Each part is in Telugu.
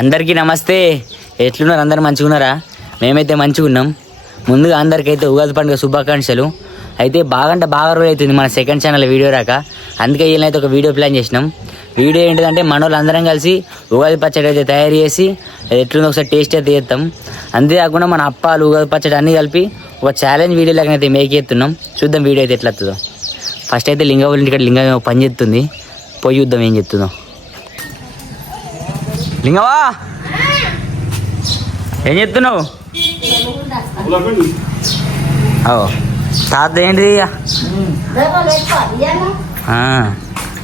అందరికీ నమస్తే. ఎట్లున్నారు? అందరు మంచిగా ఉన్నారా? మేమైతే మంచిగా ఉన్నాం. ముందుగా అందరికైతే ఉగాది పండుగ శుభాకాంక్షలు. అయితే బాగా రోజు అవుతుంది మన సెకండ్ ఛానల్ వీడియో రాక, అందుకే వీళ్ళనైతే ఒక వీడియో ప్లాన్ చేసినాం. వీడియో ఏంటిదంటే మన వాళ్ళు అందరం కలిసి ఉగాది పచ్చడి అయితే తయారు చేసి ఎట్లుందో ఒకసారి టేస్ట్ అయితే చేస్తాం. అంతేకాకుండా మన అప్పాలు ఉగాది పచ్చడి అన్నీ కలిపి ఒక ఛాలెంజ్ వీడియో లాగా అయితే మేక్ చేస్తున్నాం. చూద్దాం వీడియో అయితే ఎట్లా వస్తుందో. ఫస్ట్ అయితే లింగం ఇంటికాడ లింగం పని చేస్తుంది, పోయి చూద్దాం ఏం చెప్తుందో. లింగవా ఏం చెప్తున్నావు? తాత ఏంటిది?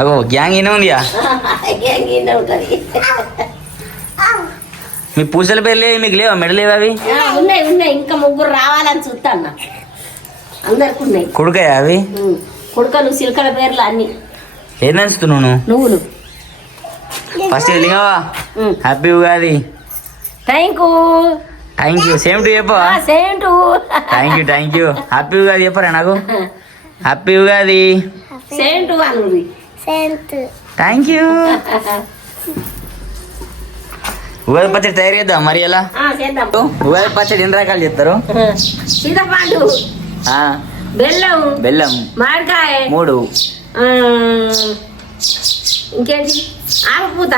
అగో గ్యాంగ్ ఈయన ఉందియా? మీ పూసల పేర్లు మీకు లేవా? మెడలేవా అవి? ఉన్నాయి ఇంకా ముగ్గురు రావాలని చూస్తాను. అందరికి ఉన్నాయి. కొడుకయా అవి? కొడుకలు సిల్కల పేర్లు అన్ని. ఏం నడుస్తున్నావు నువ్వులు? ఫస్ట్ లింగవా happy Ugadi. Thank you. Same to చెప్పవా? Same to. Thank you. Happy Ugadi చెప్పరా నాకు? హ్యాపీ ఉగాది. సేమ్ టు అనుది. Thank you. ఉగాది పచ్చడి తయారు చేద్దాం మరి. ఎలా చేద్దాం? ఉగాది పచ్చడి ఎన్ని రకాలు చేస్తారు? చింతపండు, బెల్లం, మామిడికాయ 3, ఇంకేంటి ఆకుపూత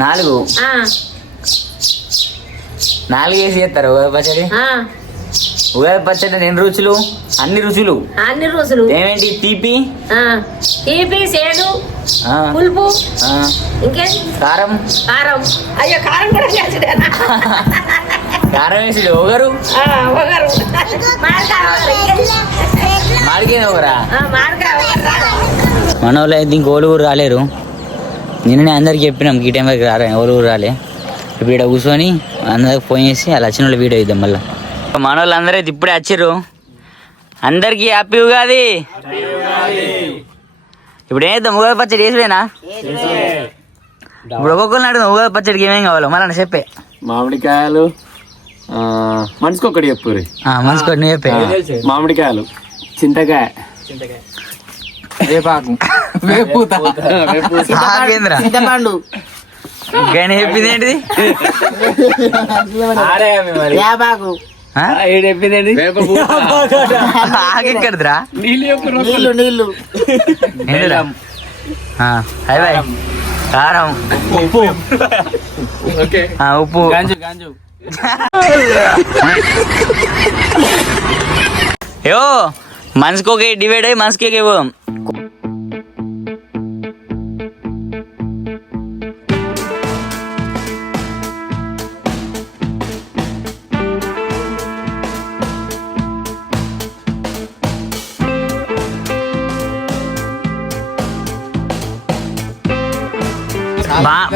4 వేసి చేస్తారు ఉగాది పచ్చడి. ఉగాది పచ్చడి ఎన్ని రుచులు? అన్ని రుచులు. ఏమేంటి? తీపి, చేదు, పులుపు, ఇంకేంటి? కారం. అయ్యో కారం కూడా చేసాడేనా? కారం వేసి ఒగరు, మాడికాయ ఒగరా? మన వాళ్ళు అయితే ఇంక ఊరు రాలేరు. నిన్ననే అందరికి చెప్పినాం ఈ టైం వరకు రారా, ఊరు రాలే. ఇప్పుడు ఇక్కడ కూర్చొని అందరికి ఫోన్ చేసి అలా వచ్చిన వాళ్ళు వీడియో ఇద్దాం మళ్ళీ. మన వాళ్ళు అందరూ అయితే ఇప్పుడే వచ్చారు. అందరికి హ్యాపీ ఉగాది. ఇప్పుడు ఏం ఉగాది పచ్చడి వేసిపోయినా? ఇప్పుడు ఒక్కొక్కరిని అడుగుదాం ఉగాది పచ్చడికి ఏమేం కావాలో మళ్ళీ చెప్పే. మామిడికాయలు మనిషికొకటి చెప్పు. మనిషికొకటి నువ్వు చెప్పే. మామిడికాయలు, చింతకాయ, వేపాకు, చింతపండు. ఇంకా చెప్పింది ఏంటిది? వేపాకు. ఆకెక్కడదురా? నీళ్ళు, కారం, ఉప్పు. యో మనిషికి ఒక డివైడ్ అయ్యి మనిషికి ఇవ్వం.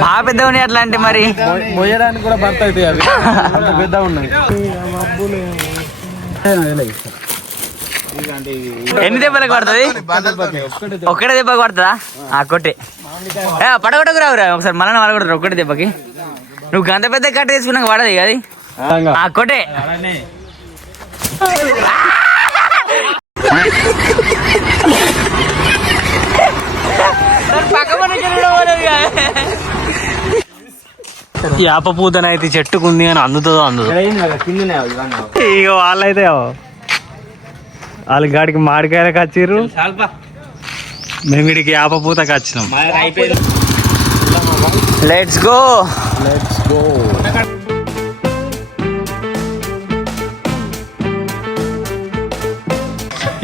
బాగా పెద్దగా ఉన్నాయి అట్లా అంటే మరి మోయడానికి కూడా భర్త అవుతాయి. అవి అంత పెద్ద ఉన్నాయి. ఎన్ని దెబ్బలకు పడుతుంది? ఒక్కటే దెబ్బకి పడుతుందా? కొట్టే పడగొట్టకు రావురా ఒకసారి మళ్ళీ పడగొడతారు ఒక్కటే దెబ్బకి. నువ్వు గంత పెద్ద కట్ట తీసుకున్నాక పడదు అది. కొట్టే ఈ ఆప పూతనైతే చెట్టుకుంది అని అందుతుందో ఇక వాళ్ళైతే వాళ్ళ గాడికి మామిడికాయలకు వచ్చిర్రు, మేము వీడికి ఆప పూతకి వచ్చినాం. Let's go.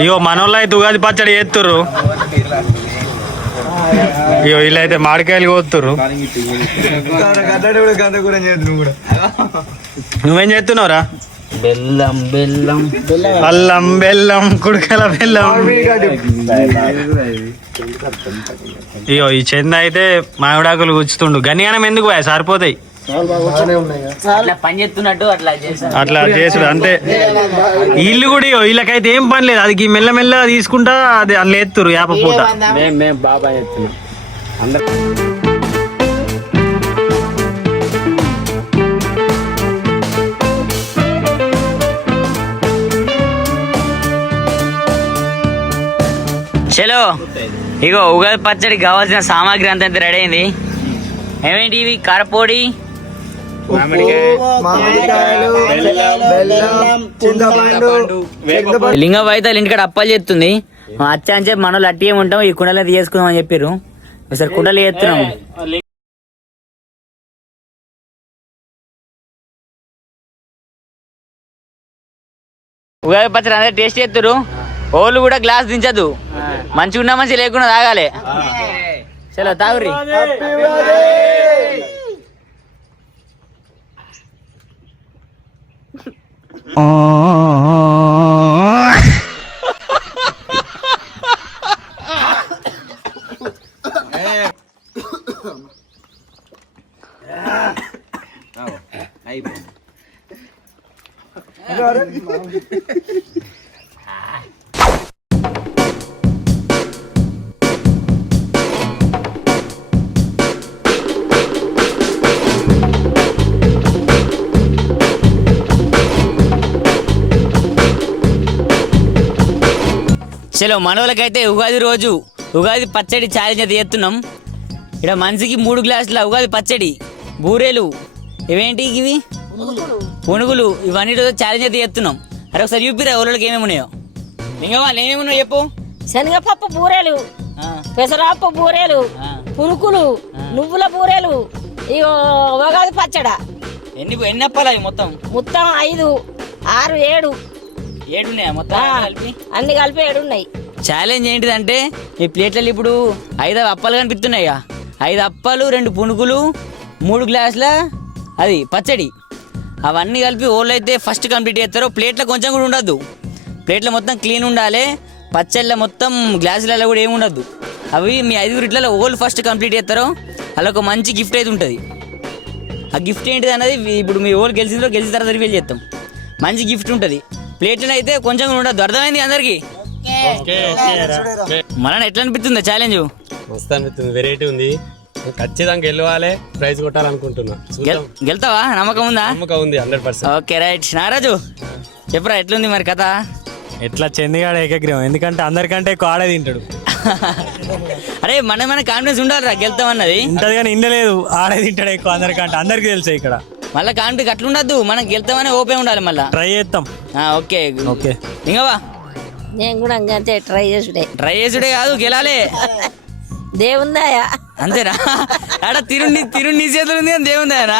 ఇగో మనోళ్ళు అయితే ఉగాది పచ్చడి చేస్తుర్రు. ఇగో వీళ్ళైతే మామిడికాయలు కోస్తుర్రు. నువ్వేం చేస్తున్నావురా? అల్లం బెల్లం కుడుకల బెల్లం. ఇగో ఈ చెంద అయితే మామిడాకులు గుచ్చుతుండు. గనియానం ఎందుకు పోయా? సరిపోతాయి. అట్లా చేసుడు అంతే. ఇల్లు కూడా వీళ్ళకైతే ఏం పని లేదు. అది మెల్లమెల్లగా తీసుకుంటా అది అందులో ఎత్తురు యాప పూట. చలో ఇగో ఉగాది పచ్చడికి కావాల్సిన సామాగ్రి అంతా రెడీ అయింది. ఏమేంటి ఇవి? కారపొడి, మామిడికాయలు బెల్లం చింతపండు లింగం అయితే ఇంటికాడ అప్పాలు చేస్తుంది అచ్చా అని చెప్పి మనోళ్ళు అట్టి ఉంటాం ఈ కుండలో తీసుకుందాం అని చెప్పారు ఒకసారి కుండలు చేస్తున్నాము ఉగాది పచ్చడి అందరూ టేస్ట్ చేస్తారు ఓళ్ళు కూడా గ్లాస్ దించద్దు మంచిగా ఉన్నా మంచి లేకుండా తాగాలి చలో తాగుర్రి చలో మనోళ్ళకైతే ఉగాది రోజు ఉగాది పచ్చడి ఛాలెంజ్ అయితే చేస్తున్నాం ఇక్కడ మనిషికి 3 గ్లాసుల ఉగాది పచ్చడి బూరెలు ఇవేంటి ఇవి పునుగులు ఇవన్నీ ఛాలెంజ్ అయితే చేస్తున్నాం అరే ఒకసారి చూపిరా ఊళ్ళకి ఏమేమి ఉన్నాయో ఇంకా వాళ్ళు ఏమేమి ఉన్నాయో చెప్పు శనగపప్పు బూరెలు పెసరపప్పు బూరెలు పునుకులు నువ్వుల బూరెలు ఇగో ఉగాది పచ్చడ ఎన్ని అప్పాలు అవి మొత్తం 5 6 7 7 ఉన్నాయా మొత్తం కలిపి అన్ని కలిపి 7 ఉన్నాయి ఛాలెంజ్ ఏంటిదంటే ఈ ప్లేట్లలో ఇప్పుడు 5 అప్పాలు కనిపిస్తున్నాయి 5 అప్పాలు 2 పునుగులు 3 గ్లాసుల అది పచ్చడి అవన్నీ కలిపి ఓళ్ళు అయితే ఫస్ట్ కంప్లీట్ చేస్తారో ప్లేట్లో కొంచెం కూడా ఉండద్దు ప్లేట్లో మొత్తం క్లీన్ ఉండాలి పచ్చళ్ళ మొత్తం గ్లాసులలో కూడా ఏమి ఉండద్దు అవి మీ 5 ఓళ్ళు ఫస్ట్ కంప్లీట్ చేస్తారో అలా ఒక మంచి గిఫ్ట్ అయితే ఉంటుంది ఆ గిఫ్ట్ ఏంటిది అన్నది ఇప్పుడు మీ ఓళ్ళు గెలిచిన తర్వాత రివీల్ చేస్తాం మంచి గిఫ్ట్ ఉంటుంది ప్లేట్లను అయితే కొంచెం కూడా ఉండద్దు అర్థమైంది అందరికి మన ఎట్లా అనిపిస్తుంది ఛాలెంజ్ మస్తు అనిపిస్తుంది వెరైటీ ఉంది ఖచ్చితంగా గెలవాలి ప్రైజ్ కొట్టాలనుకుంటున్నా గెలుతావా నమ్మకం ఉందా నమ్మకం ఉంది 100%. ఓకే రైట్ నారాజు చెప్పరా ఎట్లుంది మరి కథ ఎట్లా చెందిగాడు ఏకగ్రీవం ఎందుకంటే అందరికంటే ఎక్కువ ఆడే తింటాడు అరే మన కాన్ఫిడెన్స్ ఉండాలిరా గెలుతామన్నది ఉంటది కానీ ఇండలేదు ఆడే తింటాడు ఎక్కువ అందరికంటే అందరికి తెలుసు ఇక్కడ మళ్ళీ కాన్ఫిడెన్స్ అట్లా ఉండద్దు మనం గెలుతామని ఓపెన్ ఉండాలి మళ్ళీ ట్రై చేస్తాం ఓకే ఓకే ఇంకవా నేను కూడా అంతే ట్రై చేసుడే కాదు గెలాలే దేవుందాయా అంతేనా ఆడ తిరుణ్ణి చేతులు ఉంది కానీ దేవుందాయనా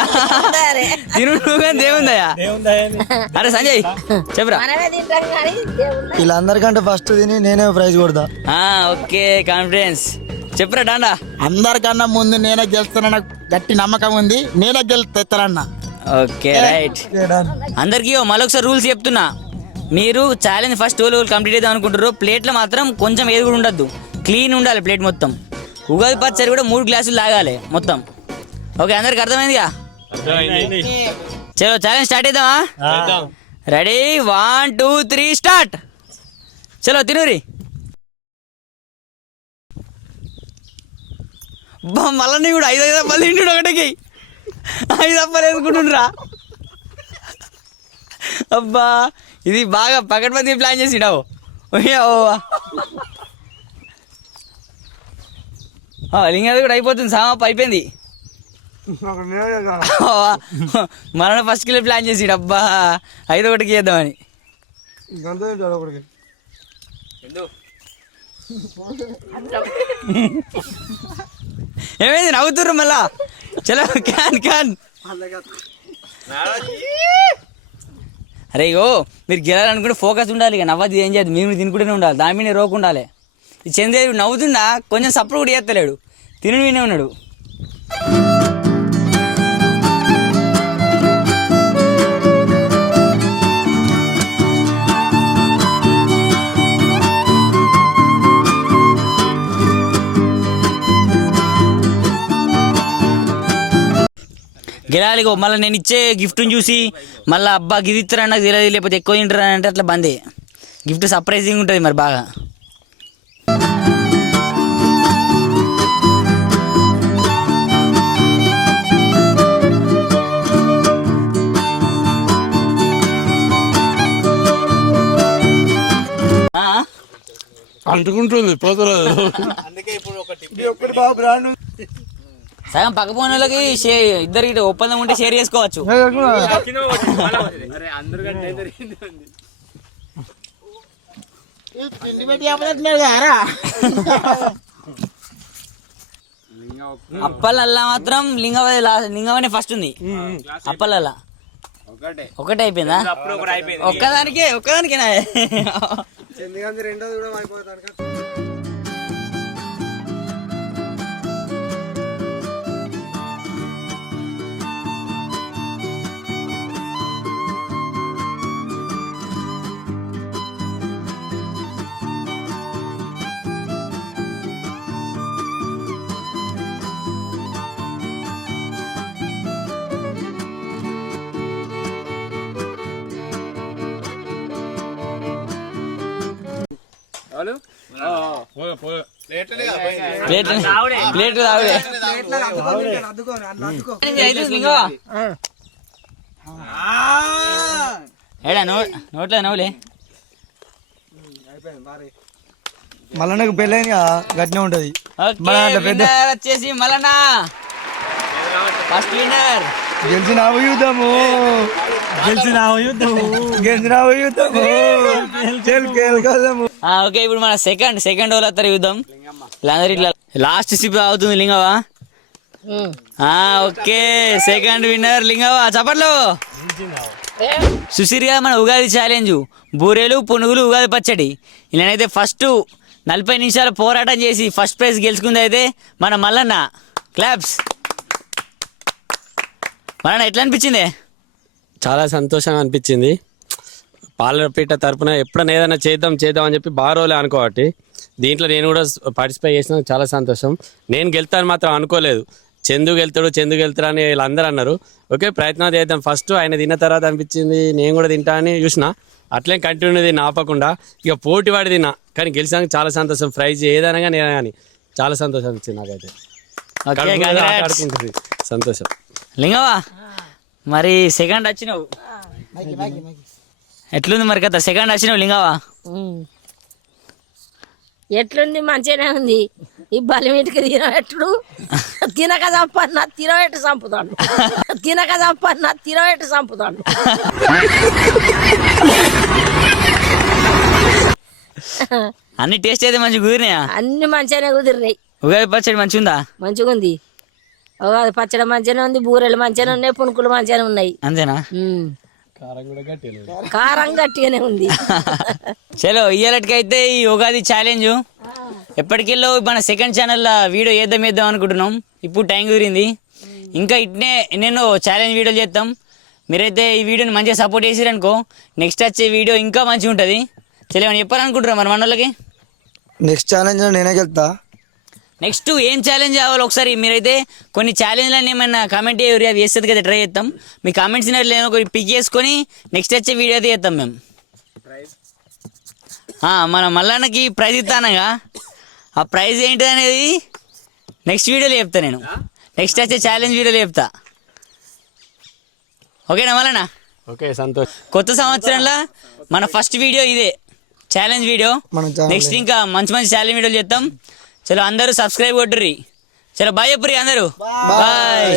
తిరుణ్ణు కానీ దేవుందాయా అరే సంజయ్ చెప్పరా వీళ్ళందరికంటే ఫస్ట్ తిని నేనే ప్రైజ్ కొడతా ఓకే కాన్ఫిడెన్స్ చెప్పరా డాండా అందరికన్నా ముందు నేనే గెలుస్తానన్న గట్టి నమ్మకం ఉంది నేనే గెలుస్తానన్నా ఓకే రైట్ అందరికీ మళ్ళొకసారి రూల్స్ చెప్తున్నా మీరు ఛాలెంజ్ ఫస్ట్ ఓళ్ళు కంప్లీట్ చేద్దాం అనుకుంటారు ప్లేట్లో మాత్రం కొంచెం ఏది కూడా ఉండద్దు క్లీన్ ఉండాలి ప్లేట్ మొత్తం ఉగాది పచ్చడి కూడా 3 గ్లాసులు లాగాలి మొత్తం ఓకే అందరికి అర్థమైందిగా చలో ఛాలెంజ్ స్టార్ట్ చేద్దామా రెడీ 1 2 3 స్టార్ట్ చలో తినూరి మళ్ళీ కూడా 5 అప్పాలు తింటుడు ఒకటికి 5 అప్పాలు వేసుకుంటుండ్రా అబ్బా ఇది బాగా పకడ్బందీ ప్లాన్ చేసిడావు లింగది కూడా అయిపోతుంది సామప్ అయిపోయింది మన ఫస్ట్ కిలో ప్లాన్ చేసిడు అబ్బా 5 ఒకటికి చేద్దామని ఏమైంది నవ్వుతుర్రు మళ్ళా చలో క్యాన్ అరే ఇగో మీరు గెలాలనుకుంటే ఫోకస్ ఉండాలి ఇక నవ్వద్దు ఏం చేయదు మీరు తినుకుంటూనే ఉండాలి దాని మీద రోకు ఉండాలి ఈ చంద్రదేవి నవ్వుతుండా కొంచెం సపోర్ట్ కూడా చేస్తలేడు తినడు వినే ఉన్నాడు గెలాలి మళ్ళీ నేను ఇచ్చే గిఫ్ట్ని చూసి మళ్ళీ అబ్బా గిది ఇస్తారా నాకు తెలియదు లేకపోతే ఎక్కువ తింటారా అంటే అట్లా బందే గిఫ్ట్ సర్ప్రైజింగ్ ఉంటుంది మరి బాగా అంటుకుంటుంది పోతలేదు అందుకే ఇప్పుడు ఒకటి బాబు బ్రాండ్ సగం పక్క పోయిన వాళ్ళకి ఇద్దరికి ఒప్పందం ఉంటే షేర్ చేసుకోవచ్చు. అప్పలల్లా మాత్రం లింగవనే ఫస్ట్ ఉంది. అప్పలల్లా ఒకటే అయిపోయిందా? ఒక్కదానికేనా? ప్లేట్లు తాగుడే. ఏడా నోట్లే నవ్వులే. మళ్ళీ పెళ్ళైన గట్టినే ఉంటది. వచ్చేసి మళ్ళా ఫస్ట్ విన్నర్. గెలిచినావు యుద్ధము. ఓకే, ఇప్పుడు మన సెకండ్ వాళ్ళు వస్తారు యుద్ధం. వీళ్ళందరూ ఇట్లా లాస్ట్ సిప్ అవుతుంది లింగవా. ఓకే, సెకండ్ విన్నర్ లింగవా. చప్పట్లు. సుశీర్గా మన ఉగాది ఛాలెంజ్ బూరెలు పునుగులు ఉగాది పచ్చడి. ఇలానైతే ఫస్ట్ 40 నిమిషాల పోరాటం చేసి ఫస్ట్ ప్రైజ్ గెలుచుకుంది అయితే మన మల్లన్న. క్లాప్స్. మల్లన్న ఎట్లా అనిపించింది? చాలా సంతోషంగా అనిపించింది. పాలపీట తరపున ఎప్పుడైనా ఏదైనా చేద్దాం అని చెప్పి బాగా రోజులే అనుకోబట్టి దీంట్లో నేను కూడా పార్టిసిపేట్ చేసిన చాలా సంతోషం. నేను గెలుతాను మాత్రం అనుకోలేదు. చందు గెలుతాడు అని వీళ్ళందరూ అన్నారు. ఓకే, ప్రయత్నం చేద్దాం. ఫస్ట్ ఆయన తిన్న తర్వాత అనిపించింది నేను కూడా తింటా అని చూసిన. అట్లే కంటిన్యూ తిన్నా ఆపకుండా. ఇక పోటీ వాడి తిన్నా, కానీ గెలిచాక చాలా సంతోషం. ప్రైజ్ ఏదైనా కానీ కానీ చాలా సంతోషం అనిపించింది నాకైతే. ఆడుకుంటుంది సంతోషం. లింగవా మరి సెకండ్ వచ్చినావు, ఎట్లుంది మరి కదా? సెకండ్ వచ్చినావు లింగవా. ఎట్లుంది? మంచిగానే ఉంది. ఈ బలిమిటికి తినబెట్టుడు తినక చంపన్నా తినబెట్టు చంపుతాడు. అన్ని టేస్ట్ అయితే మంచిగా కుదిరినాయా? అన్ని మంచిగానే కుదిరినాయి. ఉగాది పచ్చడి మంచిగా ఉందా? మంచిగా ఉంది. ఉగాది పచ్చడి మంచిగానే ఉంది. బూరెలు మంచిగానే ఉన్నాయి. పునుకులు మంచిగానే ఉన్నాయి. అంతేనా? కారం గట్టిగానే ఉంది. చలో, ఇయ్యాలటికైతే ఈ ఉగాది ఛాలెంజ్ ఎప్పటికెళ్ళో మన సెకండ్ ఛానల్లో వీడియో వేద్దాం అనుకుంటున్నాం. ఇప్పుడు టైం కుదిరింది. ఇంకా ఇట్నే ఎన్నెన్నో ఛాలెంజ్ వీడియోలు చేస్తాం. మీరైతే ఈ వీడియోని మంచిగా సపోర్ట్ చేసిరనుకో నెక్స్ట్ వచ్చే వీడియో ఇంకా మంచిగా ఉంటుంది. చలో, ఏమైనా చెప్పాలనుకుంటున్నాం మరి మన వాళ్ళకి? నెక్స్ట్ ఛాలెంజ్ నేనే గెలుతా. నెక్స్ట్ ఏం ఛాలెంజ్ కావాలి ఒకసారి మీరైతే కొన్ని ఛాలెంజ్లని ఏమైనా కామెంట్ చేయరు, అవి వేస్తుంది కదా ట్రై చేస్తాం. మీ కామెంట్స్ కొన్ని పిక్ చేసుకొని నెక్స్ట్ వచ్చే వీడియో అయితే చేస్తాం మేము. మన మల్లన్నకి ప్రైజ్ ఇస్తానగా, ఆ ప్రైజ్ ఏంటిది అనేది నెక్స్ట్ వీడియోలో చెప్తా. నేను నెక్స్ట్ వచ్చే ఛాలెంజ్ వీడియోలో చెప్తా. ఓకేనా మల్లన్న? ఓకే, సంతోష్. కొత్త సంవత్సరంలో మన ఫస్ట్ వీడియో ఇదే ఛాలెంజ్ వీడియో. నెక్స్ట్ ఇంకా మంచి మంచి ఛాలెంజ్ వీడియోలు చేస్తాం. చలో, అందరూ సబ్స్క్రైబ్ కొట్టుర్రి. చలో, బాయ్ చెప్పుర్రి అందరూ. బాయ్.